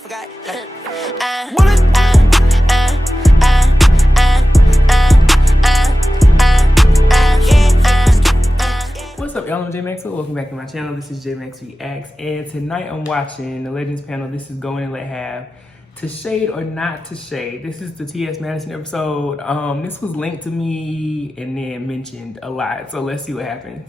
forgot. What's up, y'all? I'm J Maxwell. Welcome back to my channel. This is J Max Reacts, and tonight I'm watching the Legends panel. This is Going and Let Have. To shade or not to shade. This is the T.S. Madison episode. This was linked to me and then mentioned a lot. So let's see what happens.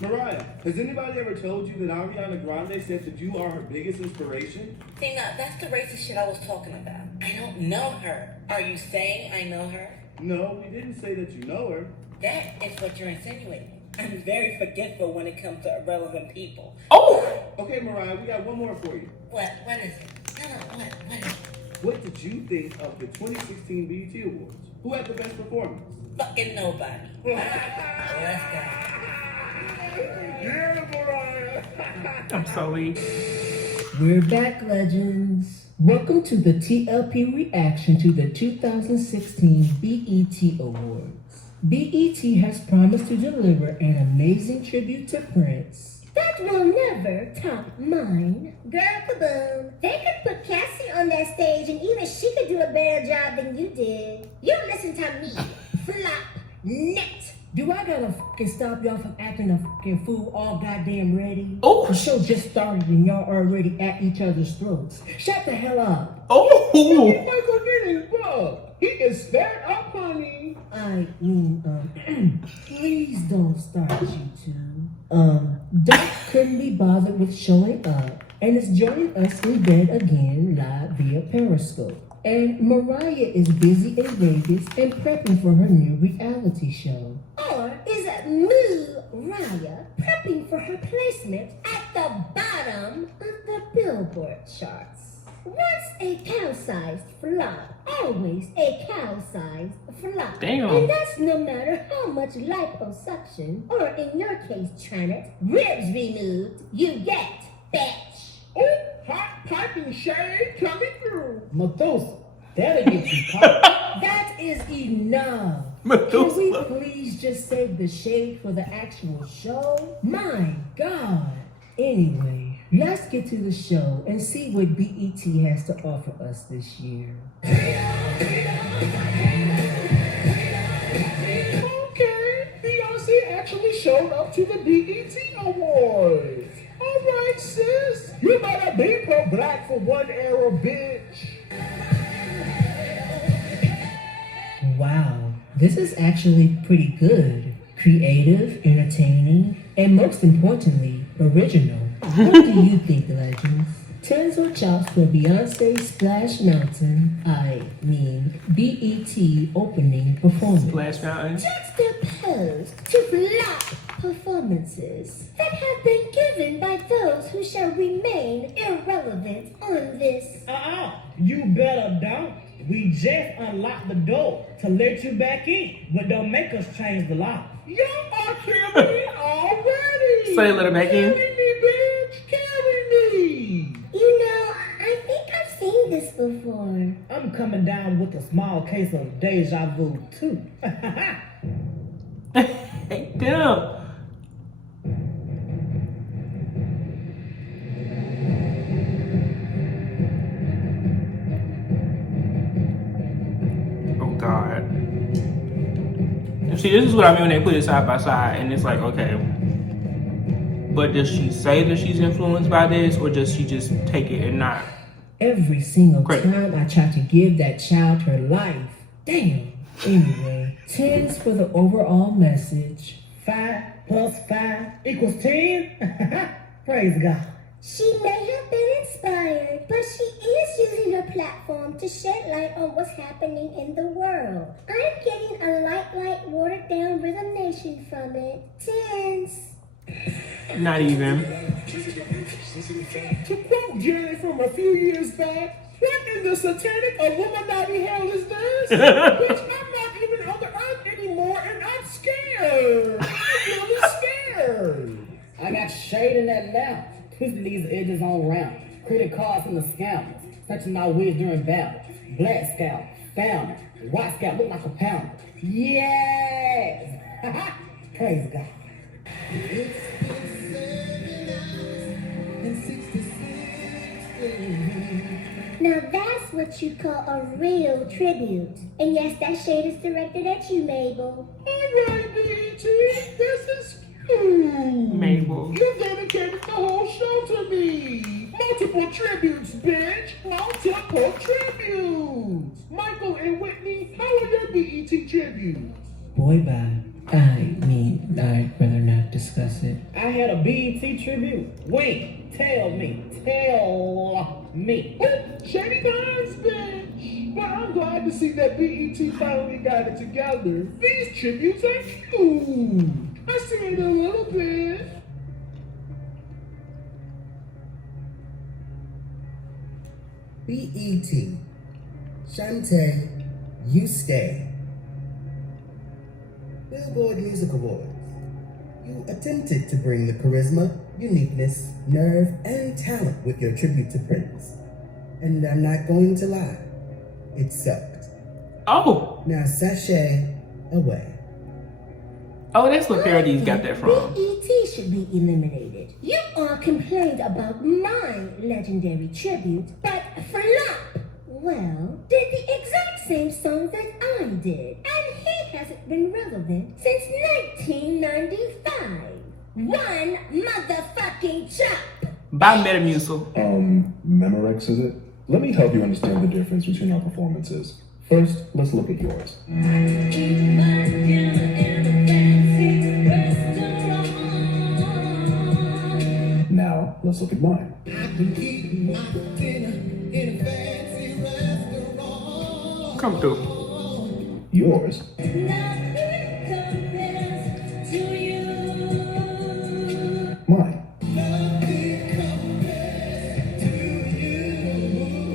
Mariah, has anybody ever told you that Ariana Grande said that you are her biggest inspiration? See, now, that's the racist shit I was talking about. I don't know her. Are you saying I know her? No, we didn't say that you know her. That is what you're insinuating. I'm very forgetful when it comes to irrelevant people. Oh! Okay, Mariah, we got one more for you. What is it? No, what is it? What did you think of the 2016 BET Awards? Who had the best performance? Fucking nobody. Let's go. Yeah, Mariah! I'm sorry. We're back, legends. Welcome to the TLP reaction to the 2016 BET Awards. BET has promised to deliver an amazing tribute to Prince that will never top mine. Girl, kaboom. They could put Cassie on that stage and even she could do a better job than you did. You listen to me. Flop. Net. Do I gotta fucking stop y'all from acting a fucking fool all goddamn ready? Oh. The show just started and y'all already at each other's throats. Shut the hell up. Oh! Michael did his bug. He is fed up, honey. I mean, please don't start, you two. Doc couldn't be bothered with showing up and is joining us in bed again live via Periscope. And Mariah is busy in Vegas and prepping for her new reality show. Or is it Mariah prepping for her placement at the bottom of the Billboard charts? Once a cow-sized flop, always a cow-sized flop. Damn. And that's no matter how much liposuction, or in your case, Trinit, ribs removed, you get, bitch. Oh, hot piping shade coming through. Methuselah, that'll get you caught. That is enough. Can we please just save the shade for the actual show? My God. Anyway, let's get to the show and see what BET has to offer us this year. Okay, Beyonce actually showed up to the BET Awards. All right, sis. You better be pro-black for one era, bitch. Wow, this is actually pretty good. Creative, entertaining, and most importantly, original. What do you think, legends? Tens or chops for Beyonce Splash Mountain, BET opening performance. Splash Mountain. Juxtaposed to flop performances that have been given by those who shall remain irrelevant on this. You better don't. We just unlocked the door to let you back in, but don't make us change the lock. Y'all are killing me already. Say let her back in. Carry me, bitch. Carry me. You know, I think I've seen this before. I'm coming down with a small case of deja vu too. Damn. Oh God. See, this is what I mean when they put it side by side and it's like, okay, but does she say that she's influenced by this or does she just take it and not? Every single time I try to give that child her life. Damn. Anyway, 10s for the overall message. 5 plus 5 equals 10? Praise God. She may have been inspired, but she is using her platform to shed light on what's happening in the world. I'm getting a light, watered down Rhythm Nation from it. Tens. Not even. To quote Janet from a few years back, what in the satanic Illuminati hell is this? Bitch, I'm not even on the earth anymore and I'm scared. I'm really scared. I got shade in that lamp. Twisting these edges on round. Credit cards from the scammers. Touching my wigs during battles. Black scalp. Found it. The white scout looked like a pounder. Yes! Praise God. Now that's what you call a real tribute. And yes, that shade is directed at you, Mabel. Alright, BET, this is you. Mabel. You dedicated the whole show to me. Multiple tributes, bitch. Multiple tributes. Michael and Whitney, how are your BET tributes? Boy, bye. I'd rather not discuss it. I had a BET tribute. Wait, tell me. Ooh, shady times, bitch. But I'm glad to see that BET finally got it together. These tributes are cute. I see it a little bit. BET. Shantae, you stay. Billboard Music Awards. You attempted to bring the charisma, uniqueness, nerve, and talent with your tribute to Prince. And I'm not going to lie, it sucked. Oh. Now sashay away. Oh, that's what parodies got that from. BET should be eliminated. You all complained about my legendary tribute, but Flop, well, did the exact same song that I did. And he hasn't been relevant since 1995. One motherfucking chop. By Metamucil. Memorex, is it? Let me help you understand the difference between our performances. First, let's look at yours. Now, let's look at mine. Come through. Yours. Mine.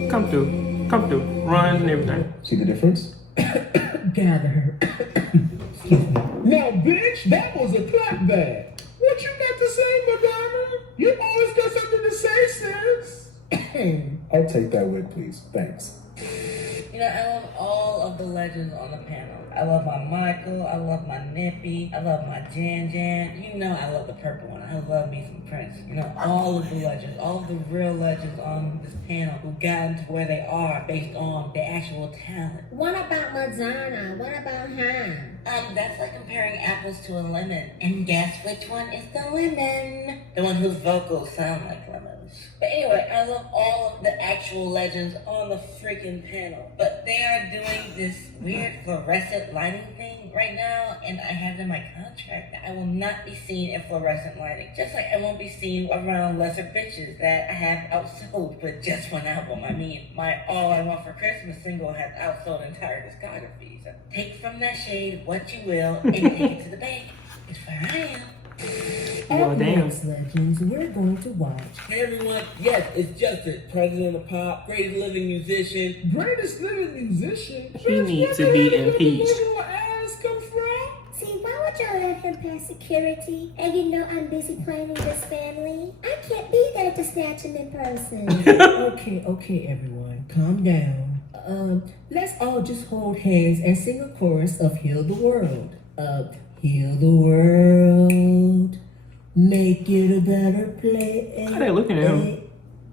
Come through. Come through. Run and everything. See the difference? Gather her. Now, bitch, that was a clapback. What you got to say, Madonna? You always got something to say, sis. I'll take that wig, please. Thanks. You know, I love all of the legends on the panel. I love my Michael, I love my Nippy, I love my Jan Jan. You know I love the purple one. I love me some Prince. You know, all of the legends, all of the real legends on this panel who got to where they are based on their actual talent. What about Madonna? What about her? That's like comparing apples to a lemon. And guess which one is the lemon? The one whose vocals sound like lemons. But anyway, I love all of the actual legends on the freaking panel. But they are doing this weird fluorescent lighting thing right now, and I have in my contract that I will not be seen in fluorescent lighting. Just like I won't be seen around lesser bitches that I have outsold with just one album. I mean, my All I Want for Christmas single has outsold entire discographies. So take from that shade what you will and take it to the bank. It's where I am. Well, damn. Next, legends, we're going to watch. Hey everyone, yes, it's Justin, president of pop, greatest living musician. Greatest living musician? He needs to be impeached. Where did your ass come from? See, why would y'all let him pass security? And you know I'm busy planning this family. I can't be there to snatch him in person. Okay, everyone, calm down. Let's all just hold hands and sing a chorus of Heal the World. Heal the world, make it a better place. How they looking at him?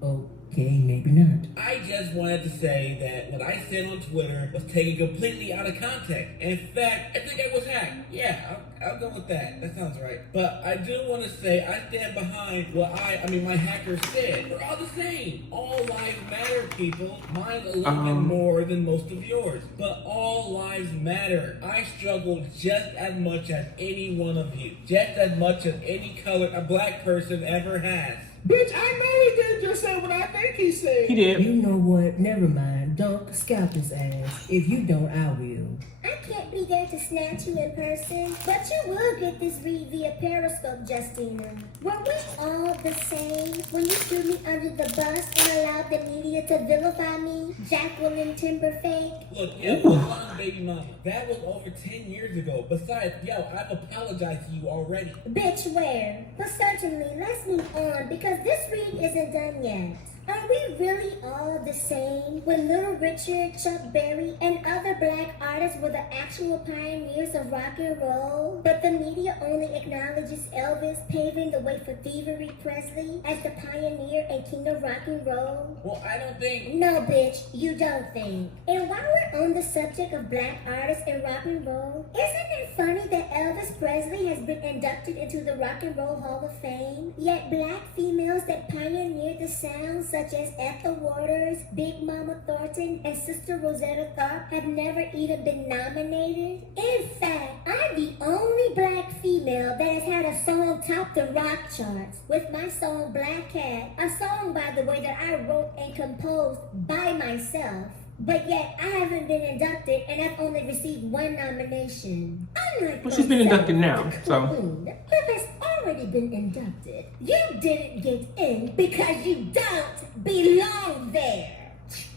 Okay, maybe not. I just wanted to say that what I said on Twitter was taken completely out of context. In fact, I think I was hacked. Yeah, I'll go with that. That sounds right. But I do want to say I stand behind what my hacker said. We're all the same. All lives matter, people. Mine's a little bit more than most of yours. But all lives matter. I struggled just as much as any one of you. Just as much as any color a black person ever has. Bitch, I know he didn't just say what I think he said. He did. You know what? Never mind. Don't scalp his ass. If you don't, I will. I can't be there to snatch you in person, but you will get this read via Periscope, Justina. Were we all the same when you threw me under the bus and allowed the media to vilify me, Jacqueline Timberfake? Look, it was long, baby mama. That was over 10 years ago. Besides, I've apologized to you already. Bitch, where? But certainly, let's move on because this read isn't done yet. Are we really all the same when Little Richard, Chuck Berry, and other black artists were the actual pioneers of rock and roll? But the media only acknowledges Elvis paving the way for Thievery Presley as the pioneer and king of rock and roll? Well, I don't think... No, bitch, you don't think. And while we're on the subject of black artists and rock and roll, isn't it funny that Elvis Presley has been inducted into the Rock and Roll Hall of Fame, yet black females that pioneered the sound, such as Ethel Waters, Big Mama Thornton, and Sister Rosetta Tharpe, have never even been nominated? In fact, I'm the only black female that has had a song top the rock charts with my song Black Cat, a song, by the way, that I wrote and composed by myself. But yet, I haven't been inducted, and I've only received one nomination. Unlike Well, she's been inducted now, so. Who has already been inducted. You didn't get in because you don't belong there.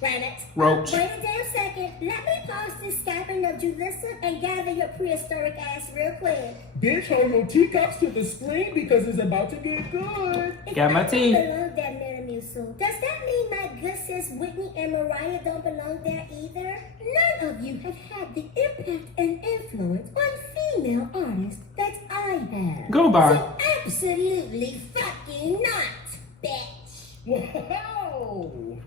Rabbit. Roach. Wait a damn second. Let me pause this Skyping of Julissa and gather your prehistoric ass real quick. Bitch, hold your teacups to the screen because it's about to get good. Got my tea. I love that Metamucil. Does that mean my good sis Whitney and Mariah don't belong there either? None of you have had the impact and influence on female artists that I have. Go by. So absolutely fucking not, bitch. Whoa!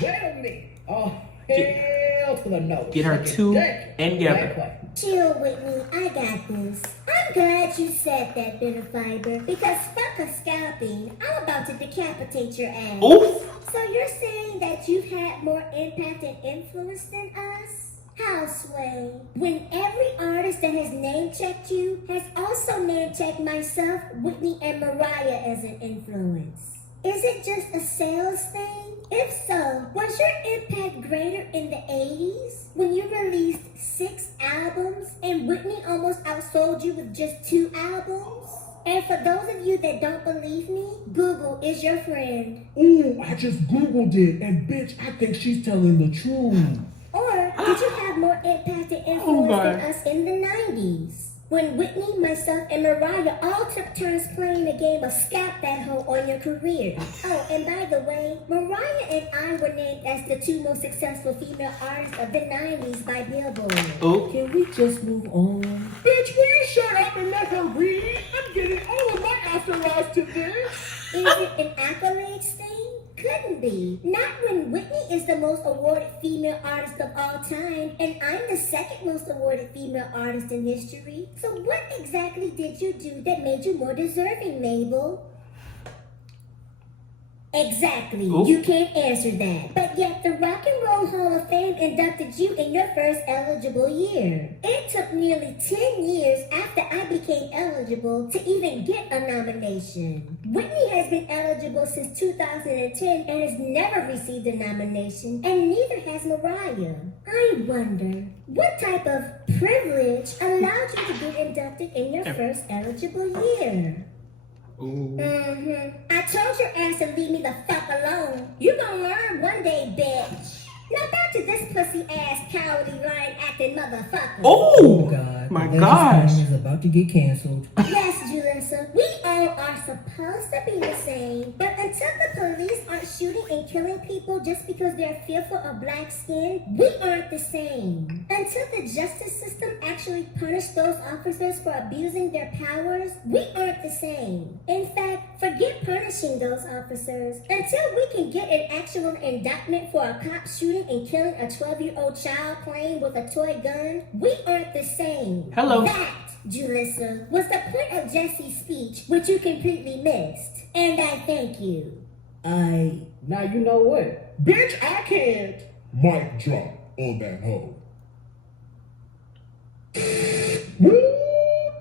Wait a minute. Oh, hell to the no. Get her two and together. Chill, Whitney. I got this. I'm glad you said that, bit of fiber, because fuck a scalping. I'm about to decapitate your ass. Oof. So you're saying that you've had more impact and influence than us? How, Sway? When every artist that has name-checked you has also name-checked myself, Whitney, and Mariah as an influence. Is it just a sales thing? If so, was your impact greater in the 80s when you released 6 albums and Whitney almost outsold you with just 2 albums? And for those of you that don't believe me, Google is your friend. Ooh, I just Googled it, and bitch, I think she's telling the truth. Or did you have more impact and influence than us in the 90s? When Whitney, myself, and Mariah all took turns playing the game of Scalp That Hoe on your career. Oh, and by the way, Mariah and I were named as the 2 most successful female artists of the 90s by Billboard. Oh. Can we just move on? Bitch, will you shut up and let her read? I'm getting all of my afterlife to this. Is it an accolades thing? Couldn't be. Not when Whitney is the most awarded female artist of all time, and I'm the 2nd most awarded female artist in history. So what exactly did you do that made you more deserving, Mabel? Exactly. Ooh. You can't answer that. But yet the Rock and Roll Hall of Fame inducted you in your first eligible year. It took nearly 10 years after I became eligible to even get a nomination. Whitney has been eligible since 2010 and has never received a nomination, and neither has Mariah. I wonder, what type of privilege allowed you to get inducted in your first eligible year? Ooh. I told your ass to leave me the fuck alone. You gonna learn one day, bitch. Now back to this pussy ass, cowardly, lying, acting motherfucker. Oh, God. my The gosh. Legends is about to get canceled. Yes, Julissa, we all are supposed to be the same, but until the police aren't shooting and killing people just because they're fearful of black skin, we aren't the same. Until the justice system actually punishes those officers for abusing their powers, we aren't the same. In fact, forget punishing those officers. Until we can get an actual indictment for a cop shooting and killing a 12-year-old child playing with a toy gun, we aren't the same. Hello. That, Julissa, was the point of Jesse's speech, which you completely missed. And I thank you. Now you know what? Bitch, I can't. Mic drop on that hoe. Woo!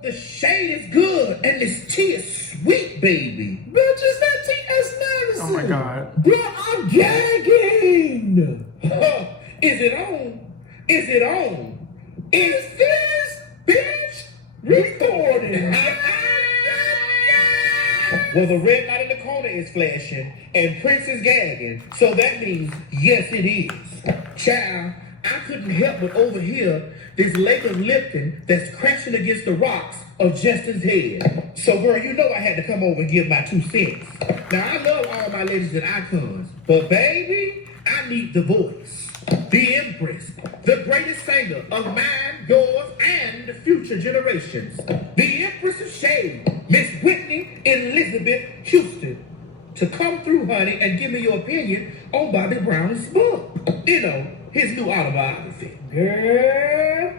The shade is good and this tea is sweet, baby. Bitch, is that T.S. Madison? Oh my God. Bro, I'm gagging. Is it on? Is it on? Is this bitch recording? Well, the red light in the corner is flashing and Prince is gagging, so that means yes, it is. Child, I couldn't help but overhear this lake of Lipton that's crashing against the rocks of Justin's head. So, girl, you know I had to come over and give my 2 cents. Now, I love all my legends and icons, But baby, I need the voice, the empress, the greatest singer of mine, yours, and future generations. The Empress of Shade, Miss Whitney Elizabeth Houston, to come through, honey, and give me your opinion on Bobby Brown's book. You know, his new autobiography. Girl,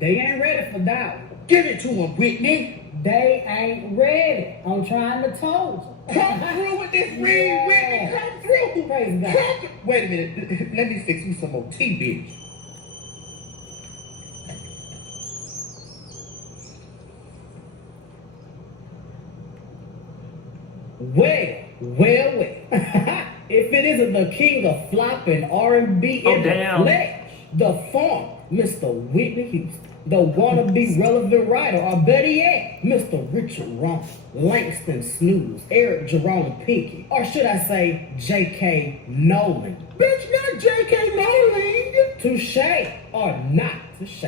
they ain't ready for that one. Give it to him, Whitney. They ain't ready. I'm trying to told you. Come through with this read, Whitney. Come through. Praise God. Come through. Wait a minute. Let me fix me some more tea, bitch. Well. If it isn't the king of flop and R&B in the flesh, the form, Mr. Whitney Houston, the wannabe relevant writer, or better yet, Mr. Richard Ron, Langston Snooze, Eric Jerome Pinky, or should I say J.K. Nolan. Bitch, not J.K. Nolan. Touche or not touche?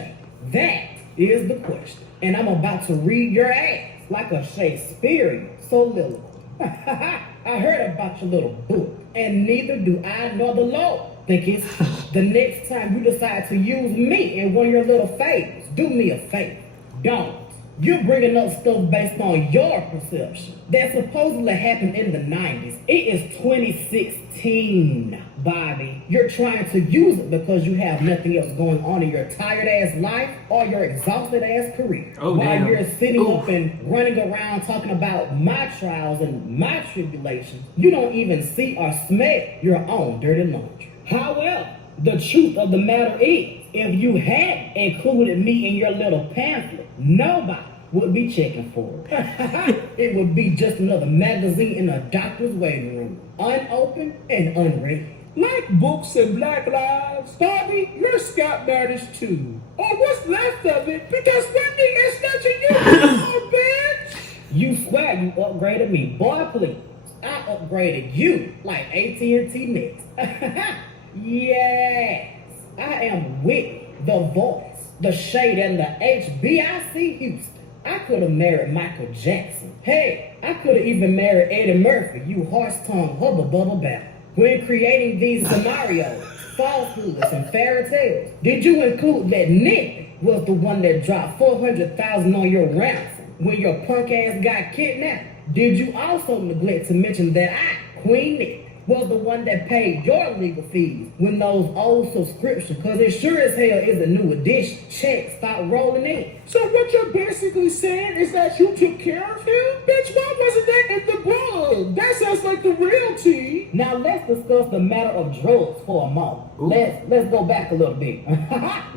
That is the question. And I'm about to read your ass like a Shakespearean soliloquy. I heard about your little book, and neither do I nor the Lord think it's the next time you decide to use me in one of your little favors, do me a favor. Don't. You're bringing up stuff based on your perception that supposedly happened in the 90s. It is 2016, Bobby. You're trying to use it because you have nothing else going on in your tired-ass life or your exhausted-ass career. While you're sitting up and running around talking about my trials and my tribulations, you don't even see or smell your own dirty laundry. However, the truth of the matter is, if you had included me in your little pamphlet, nobody would be checking for it. It would be just another magazine in a doctor's waiting room, unopened and unread. Like books and Black Lives, Bobby, your scalp matters too. Or what's left of it, because Whitney is snatching you down, bitch! You swear you upgraded me. Boy, please. I upgraded you like AT&T Next. Yes, I am Whitney, the voice, the shade, and the HBIC Houston. I could have married Michael Jackson. Hey, I could have even married Eddie Murphy, you horse-tongued hubba bubba babble. When creating these scenarios, falsehoods, and fairy tales, did you include that Nick was the one that dropped $400,000 on your ransom when your punk ass got kidnapped? Did you also neglect to mention that I, Queen Nick, was the one that paid your legal fees when those old subscriptions, because it sure as hell is a new edition, checks start rolling in? So what you're basically saying is that you took care of him? Bitch, why wasn't that in the book? That sounds like the real tea. Now let's discuss the matter of drugs for a moment. Let's go back a little bit.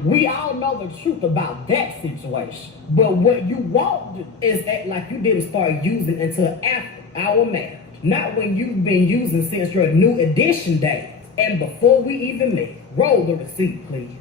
We all know the truth about that situation. But what you won't do is act like you didn't start using until after our marriage. Not when you've been using since your new edition days. And before we even met. Roll the receipt, please.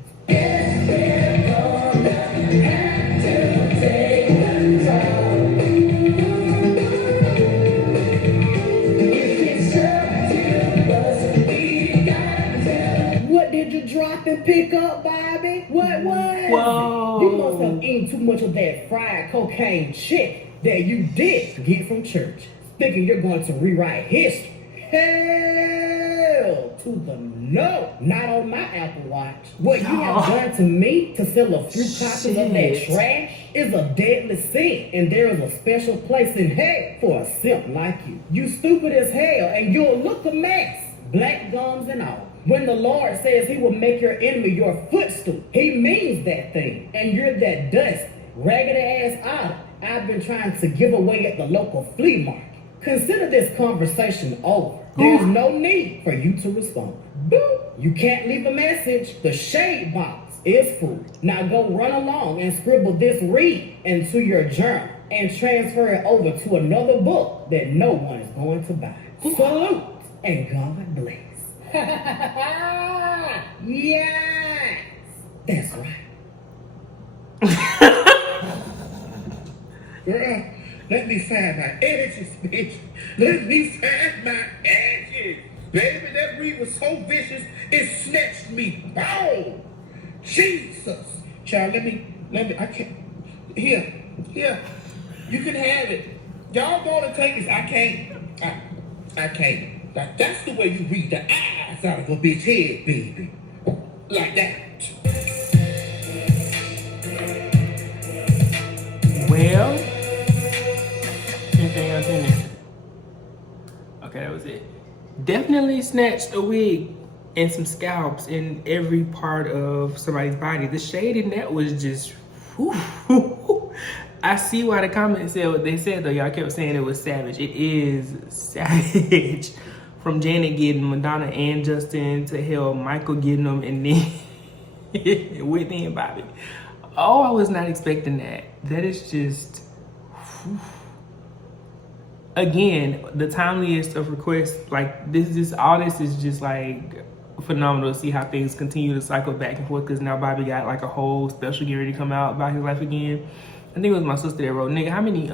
What did you drop and pick up, Bobby? What? Whoa. You must have eaten too much of that fried cocaine chicken that you did get from church, thinking you're going to rewrite history. Hell to the no. Not on my Apple Watch. What you have done to me to sell a few copies of that trash is a deadly sin, and there is a special place in hell for a simp like you. You stupid as hell, and you'll look a mess, black gums and all. When the Lord says he will make your enemy your footstool, he means that thing, and you're that dusty, raggedy ass otter I've been trying to give away at the local flea market. Consider this conversation over. There's no need for you to respond. Boop. You can't leave a message. The shade box is full. Now go run along and scribble this read into your journal and transfer it over to another book that no one is going to buy. Salute and God bless. Yes, that's right. Girl, let me find my edges, bitch. Let me find my edges. Baby, that read was so vicious, it snatched me. Oh, Jesus. Child, let me, I can't. Here, you can have it. Y'all going to take this. I can't. That's the way you read the eyes out of a bitch head, baby. Like that. Well, anything else in there? Okay, that was it. Definitely snatched a wig and some scalps in every part of somebody's body. The shade in that was just, whew. I see why the comments said what they said though. Y'all kept saying it was savage. It is savage. From Janet getting Madonna and Justin to hell, Michael getting them, and then Whitney and Bobby. Oh, I was not expecting that. That is just, whew. Again, the timeliest of requests. Like all this is just like phenomenal to see how things continue to cycle back and forth, because now Bobby got like a whole special getting ready to come out about his life again. I think it was my sister that wrote, nigga, how many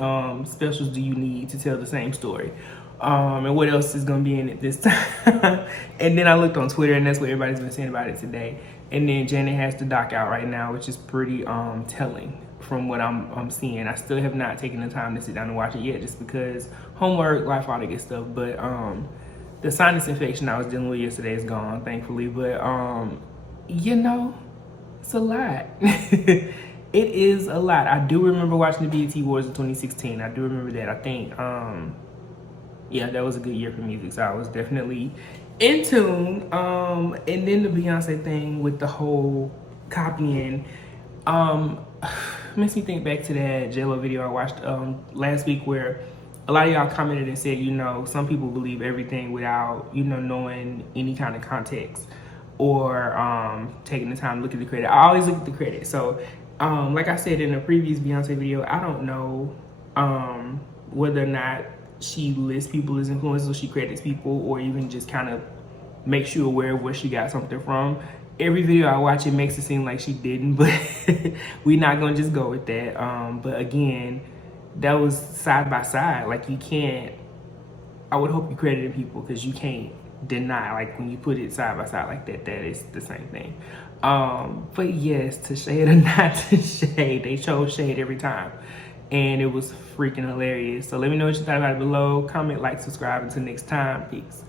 specials do you need to tell the same story? And what else is gonna be in it this time? And then I looked on Twitter, and that's what everybody's been saying about it today. And then Janet has the doc out right now, which is pretty telling from what I'm seeing. I still have not taken the time to sit down and watch it yet, just because homework, life, all that good stuff. But the sinus infection I was dealing with yesterday is gone, thankfully. But you know, it's a lot. It is a lot. I do remember watching the BET Awards in 2016. I do remember that. I think, yeah, that was a good year for music. So I was definitely in tune. And then the Beyonce thing with the whole copying, makes me think back to that J-Lo video I watched last week, where a lot of y'all commented and said, you know, some people believe everything without, you know, knowing any kind of context or taking the time to look at the credit. I always look at the credit. So like I said in a previous Beyonce video, I don't know whether or not she lists people as influencers or she credits people, or even just kind of makes you aware of where she got something from. Every video I watch, it makes it seem like she didn't, but we're not gonna just go with that. But again, that was side by side. Like, you can't, I would hope you credited people, because you can't deny, like when you put it side by side like that, that is the same thing. But yes, to shade or not to shade, they chose shade every time, and it was freaking hilarious. So let me know what you thought about it below. Comment, like, subscribe. Until next time, peace.